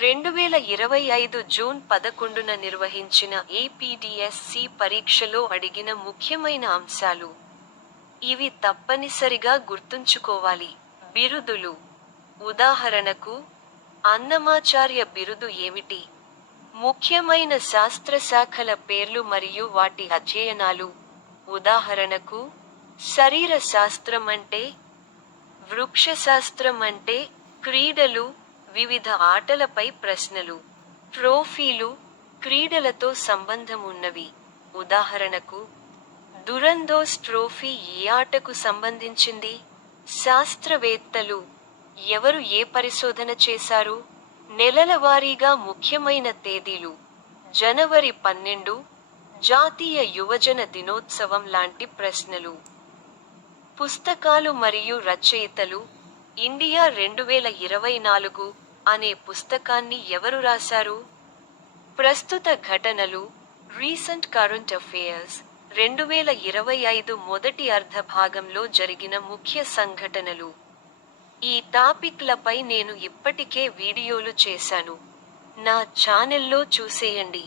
2025 June 11న నిర్వహించిన APDSC పరీక్షలో అడిగిన ముఖ్యమైన అంశాలు. ఇవి తప్పనిసరిగా గుర్తుంచుకోవాలి. బిరుదులు. ఉదాహరణకు, అన్నమాచార్య బిరుదు ఏమిటి? ముఖ్యమైన శాస్త్రశాఖల పేర్లు మరియు వాటి అధ్యయనాలు. ఉదాహరణకు, శరీర శాస్త్రం అంటే, వృక్షశాస్త్రం అంటే, క్రీడలు, వివిధ ఆటలపై ప్రశ్నలు. ట్రోఫీలు, క్రీడలతో సంబంధం ఉన్నవి. ఉదాహరణకు, దురందోస్ ట్రోఫీ ఏ ఆటకు సంబంధించింది? శాస్త్రవేత్తలు. ఎవరు ఏ పరిశోధన చేశారు? నెలల వారీగా ముఖ్యమైన తేదీలు. జనవరి 12, జాతీయ యువజన దినోత్సవం లాంటి ప్రశ్నలు. పుస్తకాలు మరియు రచయితలు. ఇండియా 2024 అనే పుస్తకాన్ని ఎవరు రాశారు? ప్రస్తుత ఘటనలు, రీసెంట్ కరెంట్ అఫైర్స్, 2025 మొదటి అర్ధ భాగంలో జరిగిన ముఖ్య సంఘటనలు. ఈ టాపిక్లపై నేను ఇప్పటికే వీడియోలు చేశాను. నా ఛానెల్లో చూసేయండి.